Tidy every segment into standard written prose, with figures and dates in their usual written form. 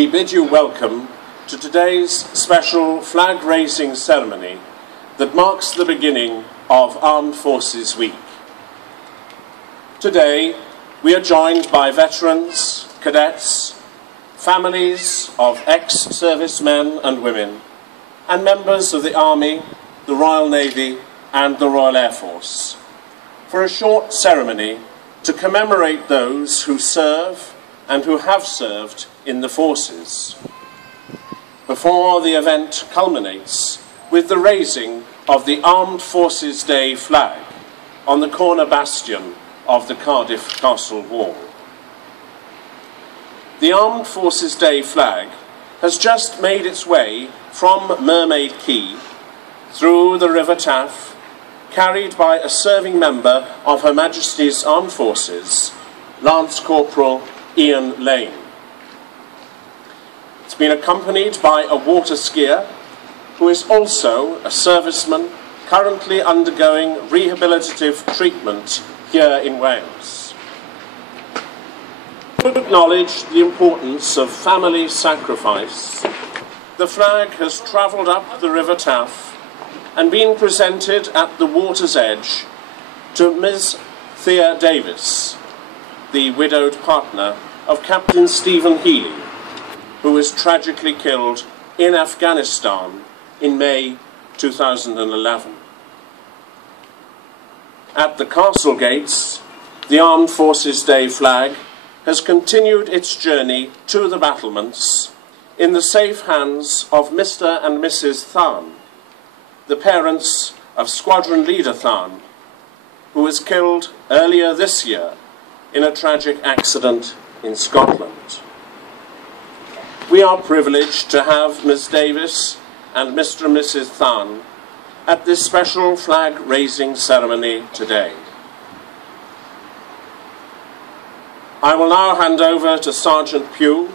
we bid you welcome to today's special flag-raising ceremony that marks the beginning of Armed Forces Week. Today, we are joined by veterans, cadets, families of ex-servicemen and women, and members of the Army, the Royal Navy, and the Royal Air Force, for a short ceremony to commemorate those who serve and who have served in the forces, before the event culminates with the raising of the Armed Forces Day flag on the corner bastion of the Cardiff Castle wall. The Armed Forces Day flag has just made its way from Mermaid Quay through the River Taff, carried by a serving member of Her Majesty's Armed Forces, Lance Corporal Ian Lane. It's been accompanied by a water skier who is also a serviceman currently undergoing rehabilitative treatment here in Wales. To acknowledge the importance of family sacrifice, the flag has travelled up the River Taff and been presented at the water's edge to Ms. Thea Davis, the widowed partner of Captain Stephen Healy, who was tragically killed in Afghanistan in May 2011. At the castle gates, the Armed Forces Day flag has continued its journey to the battlements in the safe hands of Mr. and Mrs. Tharn, the parents of Squadron Leader Tharn, who was killed earlier this year in a tragic accident in Scotland. We are privileged to have Ms. Davis and Mr. and Mrs. Tharn at this special flag-raising ceremony today. I will now hand over to Sergeant Pugh,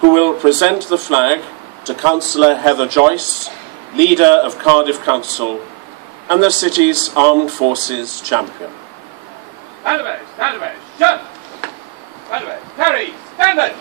who will present the flag to Councillor Heather Joyce, leader of Cardiff Council and the city's Armed Forces champion. Stand away, shut! Stand away, carry, standards!